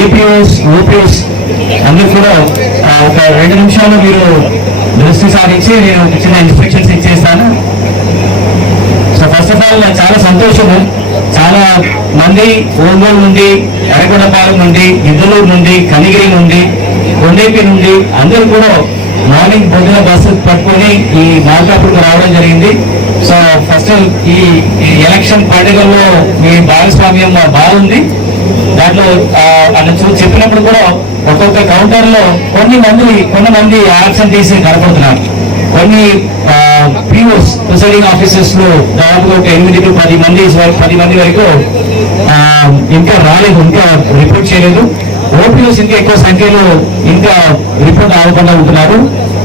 APOs OPOs అందరూ కూడా ఒక 2 నిమిషాలు మీరు దృష్టి సారించి నేను చిన్న ఇన్స్ట్రక్షన్స్ ఇచ్చేస్తాను. సో ఫస్ట్ ఆఫ్ ఆల్ చాలా సంతోషము, చాలా మంది ఒంగోలు నుండి, ఎర్రగొండపాలెం నుండి, గిద్దలూరు నుండి, కనిగిరి నుండి, కొండేపి నుండి అందరూ కూడా మార్నింగ్ పొద్దున బస్సు పట్టుకొని ఈ మార్కాపురకు రావడం జరిగింది. సో ఫస్ట్ ఈ ఎలక్షన్ పండుగల్లో మీ భాగస్వామ్యం బాగుంది. దాంట్లో అలా చెప్పినప్పుడు కూడా ఒక్కొక్క కౌంటర్ లో కొంతమంది యాబ్సెంటీస్ కనపడుతున్నారు. కొన్ని పిఓస్ ప్రిసైడింగ్ ఆఫీసర్స్ లో దాదాపు ఒక 8 to 10 మంది వరకు ఇంకా రాలేదు, ఇంకా రిపోర్ట్ చేయలేదు. ఓపీఓస్ ఇంకా ఎక్కువ సంఖ్యలో ఇంకా రిపోర్ట్ అవ్వకుండా ఉంటున్నారు.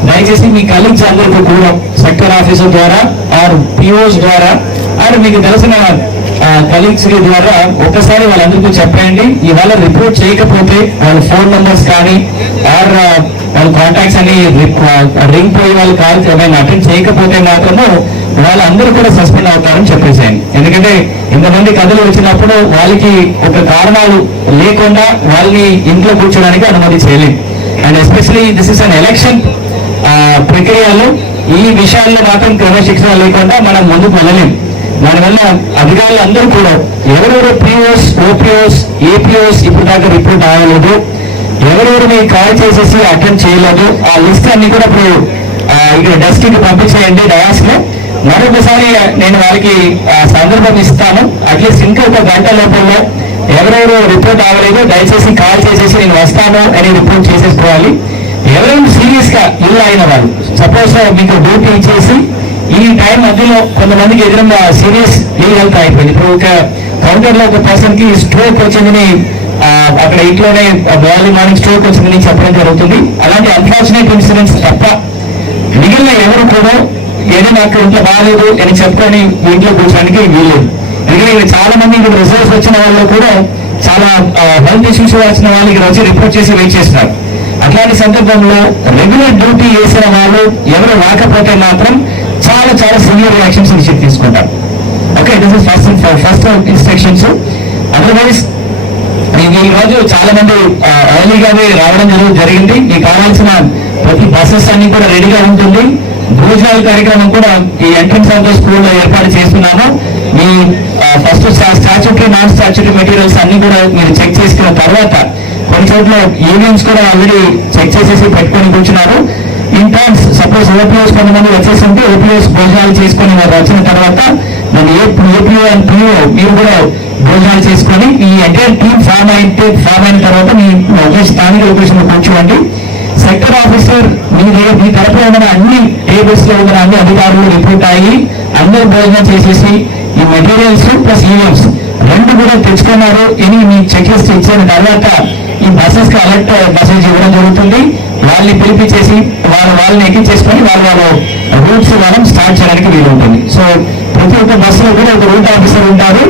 దయచేసి మీ కలీగ్స్ అందరికీ కూడా సెక్టర్ ఆఫీసర్ ద్వారా ఆర్ పిఓస్ ద్వారా ఆర్ మీకు తెలిసిన కలీగ్స్ ద్వారా ఒక్కసారి వాళ్ళందరికీ చెప్పండి. ఇవాళ రిపోర్ట్ చేయకపోతే వాళ్ళ ఫోన్ నెంబర్స్ కానీ ఆర్ వాళ్ళ కాంటాక్ట్స్ అని రింగ్ పోయి వాళ్ళు కాల్ ఏమైనా అటెండ్ చేయకపోతే మాత్రము వాళ్ళందరూ కూడా సస్పెండ్ అవుతారని చెప్పేసాను. ఎందుకంటే ఇంతమంది కథలు వచ్చినప్పుడు వాళ్ళకి ఒక కారణాలు లేకుండా వాళ్ళని ఇంట్లో కూర్చోడానికి అనుమతి చేయలేదు. And especially this is an election ప్రక్రియలో ఈ విషయాల్లో మాత్రం క్రమశిక్షణ లేకుండా మనం ముందుకు వెళ్ళలేం. దానివల్ల అధికారులు అందరూ కూడా ఎవరెవరు పిఓస్ ఓపీఓస్ ఏపీఓస్ ఇప్పుడు దాకా రిపోర్ట్ అవ్వలేదు, ఎవరెవరు మీరు కాల్ చేసేసి అటెండ్ చేయలేదు, ఆ లిస్ట్ అన్ని కూడా ఇప్పుడు ఇక్కడ డెస్క్ కి పంపించేయండి డయాస్ లో. మరొకసారి నేను వారికి సందర్భం ఇస్తాను. అట్లీస్ట్ ఇంకా ఒక గంట లోపల ఎవరెవరు రిపోర్ట్ అవ్వలేదు దయచేసి కాల్ చేసేసి నేను వస్తాను అని రిపోర్ట్ చేసేసుకోవాలి. ఎవరైనా సీరియస్ గా ఇల్లు అయిన వాళ్ళు, సపోజ్ మీకు డ్యూటీ ఇచ్చేసి ఈ టైం మధ్యలో కొంతమందికి ఎదురుగా సీరియస్ ఇల్ హెల్త్ అయిపోయింది. ఇప్పుడు ఒక కౌంటర్ లో ఒక పర్సన్ కి స్ట్రోక్ వచ్చిందని అక్కడ ఇంట్లోనే ఎర్లీ మార్నింగ్ స్ట్రోక్ వచ్చిందని చెప్పడం జరుగుతుంది. అలాంటి అన్ఫార్చునేట్ ఇన్సిడెంట్స్ తప్ప మిగిలిన ఎవరు కూడా ఏదో నాకు ఇంట్లో బాగాలేదు అని చెప్పుకొని ఇంట్లో కూర్చోడానికి వీలేదు. ఎందుకంటే ఇక్కడ చాలా మంది ఇక్కడ రిజల్ట్స్ వచ్చిన వాళ్ళు కూడా చాలా హెల్త్ ఇష్యూస్ వచ్చిన వాళ్ళు ఇక్కడ వచ్చి రిపోర్ట్ చేసి వెయిట్ చేస్తున్నారు. అట్లాంటి సందర్భంలో రెగ్యులర్ డ్యూటీ చేసిన వాళ్ళు ఎవరు రాకపోతే మాత్రం చాలా చాలా సివియర్ రియాక్షన్స్ తీసుకుంటారు. Okay, this is first instructions. Otherwise ఈ రోజు చాలా మంది ఎర్లీగానే రావడం జరిగింది. మీకు కావాల్సిన ప్రతి బస్సెస్ అన్ని కూడా రెడీగా ఉంటుంది. భోజనాల కార్యక్రమం కూడా ఈ ఎంట్రన్స్ ఆఫ్ ద స్కూల్లో ఏర్పాటు చేస్తున్నాము. మీ first statutory non statutory materials అన్ని కూడా మీరు చెక్ చేసుకున్న తర్వాత కొన్ని చోట్ల ఈవెంట్స్ కూడా ఆల్రెడీ చెక్ చేసేసి పెట్టుకొని కూర్చున్నారు. ఇన్ టర్మ్స్ సపోజ్ ఓపీఓస్ కొంతమంది వచ్చేసింటే ఓపీఓస్ భోజనాలు చేసుకొని వారు వచ్చిన తర్వాత మన ఏపీఓ అండ్ పిఓ మీరు కూడా భోజనాలు చేసుకొని ఈ ఎంటైర్ టీమ్ ఫామ్ అయిన తర్వాత మీ స్థానిక లొకేషన్ లో కూర్చోండి. సెక్టర్ ఆఫీసర్ మీ తరపున ఉన్న అన్ని టేబుల్స్ లో ఉన్న అన్ని అధికారులు రిపోర్ట్ అయ్యి అందరూ భోజనం చేసేసి ఈ మెటీరియల్స్ ప్లస్ ఈవెంట్స్ 2 కూడా తెచ్చుకున్నారు అని మీ చెక్ లిస్ట్ ఇచ్చిన తర్వాత ఈ బస్సెస్ కి అలర్ట్ మెసేజ్ ఇవ్వడం జరుగుతుంది. వాళ్ళని పిలిపించేసి వాళ్ళని ఎక్కించేసుకొని వాళ్ళ రూట్స్ ఇవ్వడం స్టార్ట్ చేయడానికి వీలు ఉంటుంది. సో ప్రతి ఒక్క బస్సులో కూడా ఒక రూట్ ఆఫీసర్ ఉంటారు.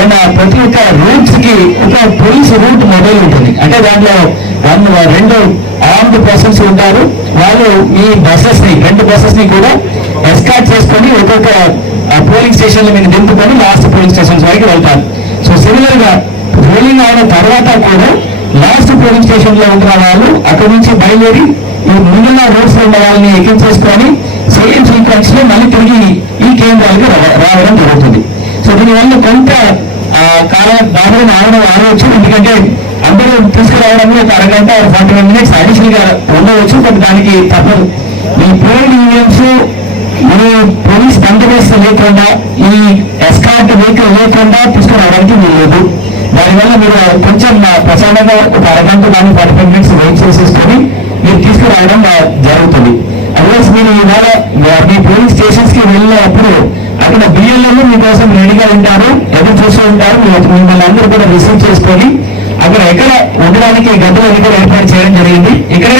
అండ్ ప్రతి ఒక్క రూట్స్ కి ఒక పోలీస్ రూట్ మొబైల్ ఉంటుంది. అంటే దాంట్లో 2 ఆర్మ్డ్ పర్సన్స్ ఉంటారు. వాళ్ళు ఈ బస్సెస్ ని 2 బస్సెస్ ని కూడా ఎస్కార్ట్ చేసుకొని ఒక్కొక్క పోలింగ్ స్టేషన్ లో మీరు దింపుకొని లాస్ట్ పోలింగ్ స్టేషన్స్ వరకు వెళ్తారు. సో సిమిలర్ గా పోలింగ్ అయిన తర్వాత కూడా లాస్ట్ పోలింగ్ స్టేషన్ లో ఉంటున్న వాళ్ళు అక్కడి నుంచి బయలుదేరి ఈ మిగిలిన రోడ్స్ లో ఉన్న వాళ్ళని ఎక్కించేసుకొని సేమ్ సీక్వెన్స్ లో మళ్ళీ తిరిగి ఈ కేంద్రాలకు రావడం జరుగుతుంది. సో దీనివల్ల కొంత దాదాపు ఆడవచ్చు. ఎందుకంటే అందరూ తీసుకురావడంలో ఒక అరగంట 45 minutes అడిషనల్ గా ఉండవచ్చు. బట్ దానికి తప్పదు. ఈ పోలింగ్ యూనియన్స్ మీ పోలీస్ బందోబస్తు లేకుండా ఈ ఎస్కార్ట్ వెహికల్ లేకుండా తీసుకురావడానికి వీల్లేదు. దానివల్ల మీరు కొంచెం ప్రశాంతంగా ఒక అరగంట కానీ 45 minutes వెయిట్ చేసేసుకొని మీరు తీసుకురావడం జరుగుతుంది. అదర్వైజ్ మీరు ఇవాళ మీ పోలింగ్ స్టేషన్స్ కి వెళ్ళినప్పుడు అక్కడ బిఎల్ఏ మీకోసం రెడీగా ఉంటారు, ఎదురు చూస్తూ ఉంటారు. మిమ్మల్ని అందరూ కూడా రిసీవ్ చేసుకొని అక్కడ ఎక్కడ ఉండడానికి గదులు కూడా ఏర్పాటు చేయడం జరిగింది. ఇక్కడ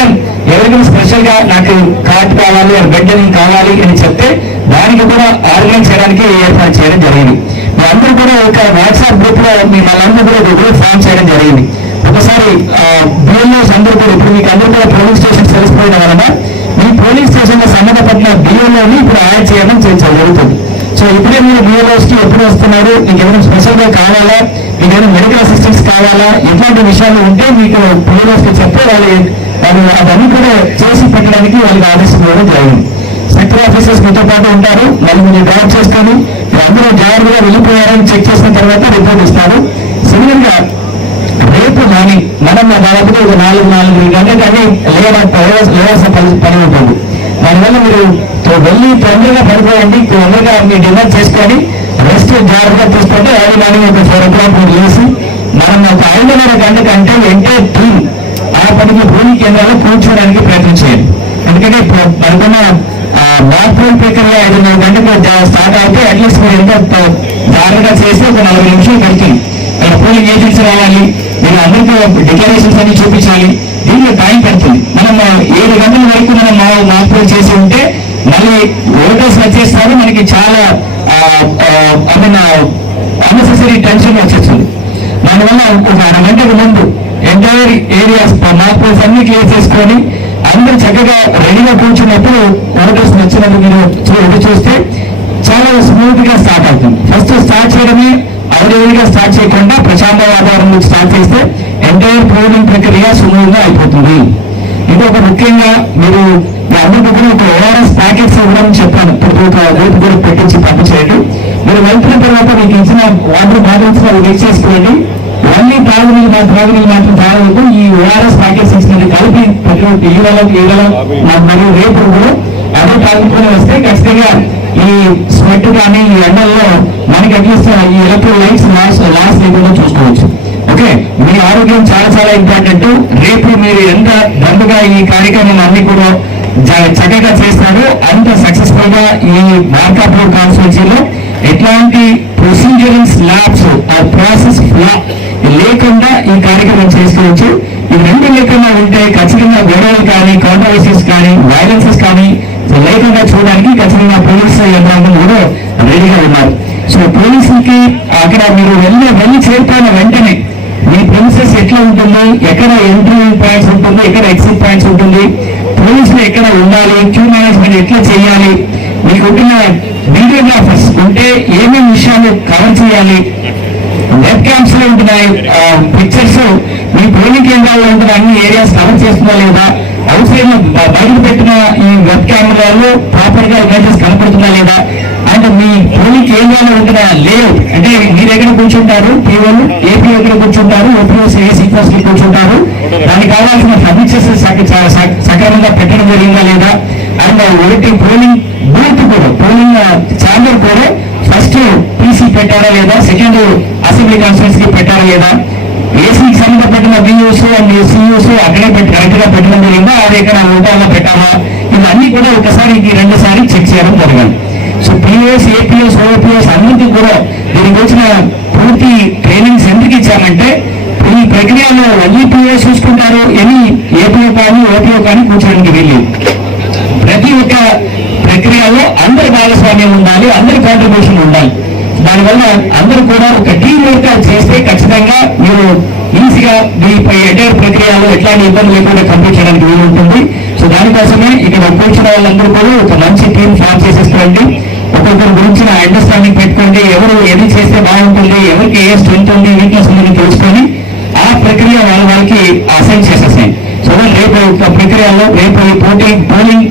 ఎవరికైనా స్పెషల్ గా నాకు కార్డ్ కావాలి బెడ్ అని కావాలి అని చెప్తే దానికి కూడా ఆర్గనైజ్ చేయడానికి ఏర్పాటు చేయడం జరిగింది. మీరందరూ కూడా ఒక వాట్సాప్ గ్రూప్ లో మిమ్మల్ని కూడా ఒక గ్రూప్ ఫామ్ చేయడం జరిగింది. ఒకసారి బిఎల్ఓస్ అందరూ కూడా ఇప్పుడు మీకు అందరూ కూడా పోలింగ్ స్టేషన్ తెలిసిపోయిన వలన మీ పోలింగ్ స్టేషన్ లో సంబంధపడిన బిఎల్ఓని ఇప్పుడు యాడ్ చేయడం జరుగుతుంది. సో ఇప్పుడే మీరు బిఎల్ఓస్కి ఎప్పుడు వస్తున్నారు, మీకు ఏమైనా స్పెషల్గా కావాలా, మీకు ఏమైనా మెడికల్ అసిస్టెన్స్ కావాలా, ఎట్లాంటి విషయాలు ఉంటే మీకు బిఎల్ఓస్కి చెప్తే వాళ్ళు అవన్నీ కూడా చేసి పెట్టడానికి వాళ్ళకి ఆదేశం ఇవ్వడం జరిగింది. సెక్టర్ ఆఫీసర్స్ మీతో పాటు ఉంటారు, వాళ్ళు మీరు డ్రాప్ చేసుకొని అందరూ జాగ్రత్తగా వెళ్ళిపోయారని చెక్ చేసిన తర్వాత రిపోర్ట్ ఇస్తారు. సిమిలర్ గా రేపు మార్నింగ్ మనం దాదాపుగా ఒక 4 గంటలకు అది లేవాల్సిన పని ఉంటుంది. దానివల్ల మీరు వెళ్ళి తొందరగా పడిపోయండి, తొందరగా మీరు డిన్నర్ చేసుకొని రెస్ట్ జాగ్రత్తగా తీసుకుంటే ఎర్లీ మార్నింగ్ ఒక 4 o'clock లేసి మనం ఒక 5:30 గంట కంటే ఎంటైర్ టీమ్ ఆ పనికి భూమి కేంద్రాల్లో కూర్చోడానికి ప్రయత్నం చేయండి. ఎందుకంటే ఇప్పుడు మనకున్న మాక్రోల్ ప్రక్రియ 5:30 గంటకు స్టార్ట్ అయితే అట్లీస్ట్ మీరు ఎంత జాగ్రత్తగా చేస్తే ఒక 40 నిమిషాలు పడుతుంది. అక్కడ పోలింగ్ ఏజెంట్స్ రావాలి, మీరు అందరికీ డిక్లరేషన్స్ అన్ని చూపించాలి, దీనికి టైం పడుతుంది. మనం 7 గంటల వరకు మనం మాక్రోల్ చేసి ఉంటే మళ్ళీ ఓటర్స్ వచ్చేస్తారు, మనకి చాలా అన్నెసెసరీ టెన్షన్ వచ్చేస్తుంది. దానివల్ల ఒక 1 గంటకు ముందు ఎంటైర్ ఏరియాస్ మాక్రోల్స్ అన్ని క్లియర్ చేసుకొని అందరూ చక్కగా రెడీగా కూర్చున్నప్పుడు ఓటర్స్ నచ్చినట్టు మీరు ఎదురు చూస్తే చాలా స్మూత్ గా స్టార్ట్ అవుతుంది. ఫస్ట్ స్టార్ట్ చేయడమే అవరేవిగా స్టార్ట్ చేయకుండా ప్రశాంత వాతావరణం నుంచి స్టార్ట్ చేస్తే ఎంటైర్ పోలింగ్ ప్రక్రియ సులువుగా అయిపోతుంది. ఇంకొక ముఖ్యంగా మీరు అందరికీ కూడా ఒక ఓఆర్ఎస్ ప్యాకెట్స్ ఇవ్వడం చెప్పాను, ఇప్పుడు రేపు కూడా పెట్టించి పంపించేయండి. మీరు వెళ్తున్న తర్వాత మీకు ఇచ్చిన వాటర్ బాటిల్స్ అవి మిక్స్ చేసుకోండి. ఓన్లీ తాగునీళ్ళు మాత్రం తాగవద్దు. ఈ ఓఆర్ఎస్ ప్యాకెట్స్ ఇచ్చినది కలిపి మరియు రేపు కూడా అదే తాగుతూనే వస్తే ఖచ్చితంగా ఈ స్వెట్ కానీ ఈ ఎండల్లో మనకి అట్లీస్ట్ ఈ ఎలక్ట్రోలైట్స్ లాస్ లేకుండా చూసుకోవచ్చు. ఓకే, మీ ఆరోగ్యం చాలా చాలా ఇంపార్టెంట్. రేపు మీరు ఎంత దండుగా ఈ కార్యక్రమం అన్ని కూడా చక్కగా చేస్తారు, అంత సక్సెస్ఫుల్ గా ఈ మార్కాపూర్ కాన్స్టిట్యూన్సీలో ఎట్లాంటి ప్రొసీజరల్ ల్యాబ్స్ ఆ ప్రాసెస్ లేకుండా ఈ కార్యక్రమం చేసుకోవచ్చు. ఈ రెండు లేకుండా ఉంటే ఖచ్చితంగా గొడవలు కానీ కాంట్రవర్సీస్ కానీ వైలెన్సెస్ కానీ లేకుండా చూడడానికి ఖచ్చితంగా పోలీసు యంత్రాంగం కూడా రెడీగా ఉన్నారు. సో పోలీసులకి అక్కడ మీరు వెళ్ళి చేరుకున్న వెంటనే మీ ప్రిన్సెస్ ఎట్లా ఉంటుందో, ఎక్కడ ఎంట్రీ పాయింట్స్ ఉంటుంది, ఎక్కడ ఎగ్జిట్ పాయింట్స్ ఉంటుంది, పోలీసులు ఎక్కడ ఉండాలి, క్యూ మేనేజ్మెంట్ ఎట్లా చేయాలి, మీకు ఉంటున్న వీడియోగ్రాఫర్స్ ఉంటే ఏమేమి విషయాలు కవర్ చేయాలి, వెబ్ క్యామ్స్ లో ఉంటున్నాయి పిక్చర్స్ మీ పోలింగ్ కేంద్రాల్లో ఉంటున్న అన్ని ఏరియాస్ కవర్ చేస్తున్నా లేదా, అవుట్ సైడ్ లో బయటకు పెట్టిన ఈ వెబ్ కెమెరాలో ప్రాపర్ గా ఇమేజెస్ కనపడుతున్నా లేదా, అండ్ మీ పోలింగ్ కేంద్రాల్లో ఉంటున్న లేఅవుట్ అంటే మీరు ఎక్కడ కూర్చుంటారు, పీఓలు ఏపీ ఎక్కడ కూర్చుంటారు, ఓపీఓస్ ఏ సీక్వెన్స్ లో కూర్చుంటారు, దానికి కావాల్సిన ఫర్నిచర్స్ సక్రమంగా పెట్టడం జరిగిందా లేదా, అండ్ ఒకటి పోలింగ్ బూత్ కూడా పోలింగ్ ఛాంబర్ కూడా ఫస్ట్ పీసీ పెట్టారా లేదా, సెకండ్ అసెంబ్లీ కాన్స్టిట్యూన్సీ పెట్టారా లేదా, ఏసీకి సంబంధపడిన బియూస్ అండ్ సియూస్ అక్కడే కరెక్ట్ గా పెట్టడం జరిగిందా, అది ఎక్కడ ఓటాలో పెట్టాలా, ఇవన్నీ కూడా ఒకసారి 2 సార్లు చెక్ చేయడం జరిగింది. సో పిఓఎస్ ఏపీఎస్ ఓపీఎస్ అన్నింటికి కూడా దీనికి వచ్చిన పూర్తి ట్రైనింగ్స్ ఎందుకు ఇచ్చామంటే ఈ ప్రక్రియలో అన్ని పిఓఎస్ చూసుకుంటారు, ఎన్ని ఏపీఓ కానీ ఓపీఓ కానీ కూర్చోడానికి వెళ్ళి ప్రతి ఒక్క ప్రక్రియలో అందరి భాగస్వామ్యం ఉండాలి, అందరి కాంట్రిబ్యూషన్ ఉండాలి. దానివల్ల అందరూ కూడా ఒక టీం వర్క్ చేస్తే ఖచ్చితంగా మీరు ఈజీగా మీ ఎంటైర్ ప్రక్రియలో ఎట్లాంటి ఇబ్బంది లేకుండా కంప్లీట్ చేయడానికి వీలు ఉంటుంది. సో దానికోసమే ఇక్కడ కూర్చున్న వాళ్ళందరూ కూడా ఒక మంచి టీం ఫామ్ చేసేసుకోండి. ఒక్కొక్కరి గురించిన అండర్స్టాండింగ్ పెట్టుకోండి, ఎవరు ఏది చేస్తే బాగుంటుంది, ఎవరికి ఏ స్ట్రెంత్ ఉంది, వీక్నెస్ ఉందని తెలుసుకొని ఆ ప్రక్రియ వాళ్ళకి అసైన్ చేసేసాయి. సో రేపు ప్రక్రియలో రేపు ఈ పోలింగ్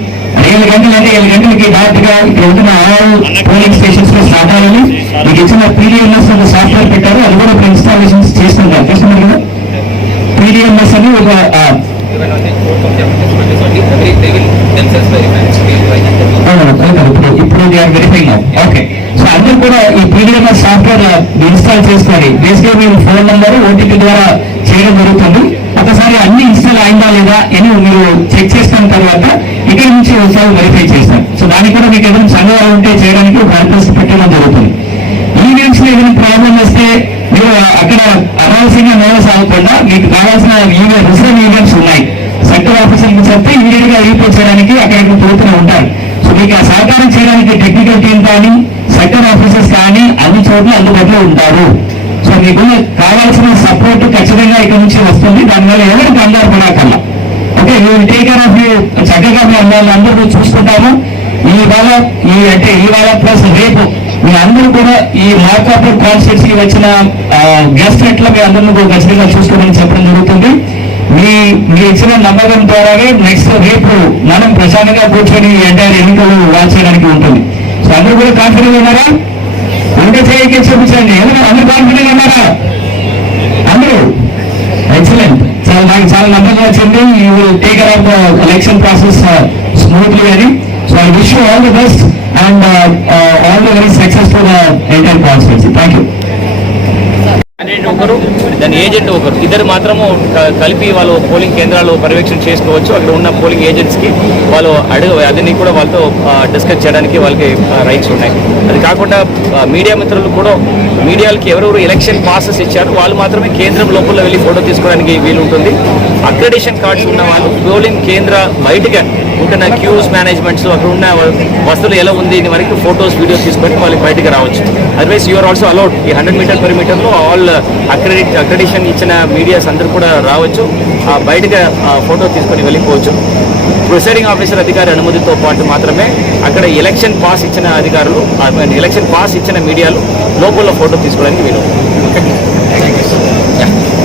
7 గంటలు అంటే 7 గంటలకి డైరెక్ట్గా ఇక్కడ ఉంటున్న ఆల్ పోలింగ్ స్టేషన్స్ లో స్టార్ట్ అవ్వాలి. మీకు ఇచ్చిన పీడిఎంఎస్ సాఫ్ట్వేర్ పెట్టారు, అది కూడా ఇప్పుడు ఇన్స్టాలేషన్స్ చేస్తుంటారు. చేస్తున్నారు కదా పీడిఎంఎస్ అని ఒక ఇప్పుడు వెరిఫైయింగ్. ఓకే, సో అందరూ కూడా ఈ పీడిఎంఎస్ సాఫ్ట్వేర్ ఇన్స్టాల్ చేసుకోవాలి. బేసిక్గా మీరు ఫోన్ నెంబర్ ఓటీపీ ద్వారా చేయడం జరుగుతుంది. ఒకసారి అన్ని ఇన్స్టాల్ అయిందా లేదా అని మీరు చెక్ చేసుకున్న తర్వాత ఇక్కడ నుంచి ఒకసారి వెరిఫై చేస్తారు. సో దానికి కూడా మీకు ఏదైనా సందేహాలు ఉంటే చేయడానికి ఒక వర్కర్స్ పెట్టడం జరుగుతుంది. ఈవెంట్స్ లో ఏదైనా ప్రాబ్లం వస్తే మీరు అక్కడ అనాల్సిన నోస్ అవ్వకుండా మీకు కావాల్సిన రిజర్వ్ ఈవెంట్స్ ఉన్నాయి, సెక్టర్ ఆఫీసర్కి చెప్తే ఇమీడియట్ గా రీపోర్ట్ చేయడానికి అక్కడికి పోతూనే ఉంటారు. సో మీకు ఆ సహకారం చేయడానికి టెక్నికల్ టీం కానీ సెక్టర్ ఆఫీసర్స్ కానీ అన్ని చోట్ల అందుబాటులో ఉంటారు. సో మీకు కావాల్సిన సపోర్ట్ ఖచ్చితంగా ఇక్కడ నుంచి వస్తుంది. దానివల్ల ఎవరికి కంగారు పడకల్లా. Okay, take care of you. చక్కగా మీ అందరూ చూసుకుంటాము. ఇవాళ ప్లస్ రేపు మీ అందరూ కూడా ఈ మార్కాపూర్ కాన్స్టిట్యూన్సీకి వచ్చిన గెస్ట్ ఎట్లా మీ అందరినీ కూడా ఖచ్చితంగా చూసుకోమని చెప్పడం జరుగుతుంది. మీ ఇచ్చిన నమ్మకం ద్వారానే నెక్స్ట్ రేపు మనం ప్రశాంతంగా కూర్చొని ఎంటైర్ ఎన్నికలు వాచ్ చేయడానికి ఉంటుంది. సో అందరూ కూడా కాన్ఫిడెంట్ ఉన్నారా? అంటే చేయకి చూపించండి. అందరూ కాన్ఫిడెంట్ ఉన్నారా? అందరూ ఎక్సలెంట్. చాలా నమ్మకం వచ్చింది. You will take care of the election process smoothly అని. So I wish you all the best and all the very success for the entire constituency. Thank you. ఒకరు దాని ఏజెంట్ ఒకరు ఇద్దరు మాత్రము కలిపి వాళ్ళు పోలింగ్ కేంద్రాలు పర్యవేక్షణ చేసుకోవచ్చు. అక్కడ ఉన్న పోలింగ్ ఏజెంట్స్కి వాళ్ళు అదని కూడా వాళ్ళతో డిస్కస్ చేయడానికి వాళ్ళకి రైట్స్ ఉన్నాయి. అది కాకుండా మీడియా మిత్రులు కూడా మీడియాలకి ఎవరెవరు ఎలక్షన్ పాసెస్ ఇచ్చారు వాళ్ళు మాత్రమే కేంద్రం లోపల వెళ్ళి ఫోటో తీసుకోవడానికి వీలు ఉంటుంది. అక్రెడిషన్ కార్డ్స్ ఉన్న వాళ్ళు పోలింగ్ కేంద్ర బయటగా ఉంటున్న క్యూస్ మేనేజ్మెంట్స్ అక్కడ ఉన్న వస్తువులు ఎలా ఉంది ఇది వరకు ఫొటోస్ వీడియోస్ తీసుకొని వాళ్ళకి బయటకు రావచ్చు. అదర్వైజ్ యూఆర్ ఆల్సో అలౌడ్ ఈ 100 మీటర్ పెరిమీటర్లో ఆల్ అక్రెడిషన్ ఇచ్చిన మీడియాస్ అందరూ కూడా రావచ్చు. బయటగా ఫోటో తీసుకొని వెళ్ళిపోవచ్చు. ప్రిసైడింగ్ ఆఫీసర్ అధికారి అనుమతితో పాటు మాత్రమే అక్కడ ఎలక్షన్ పాస్ ఇచ్చిన అధికారులు ఎలక్షన్ పాస్ ఇచ్చిన మీడియాలు లోపల ఫోటో తీసుకోవడానికి వీలు.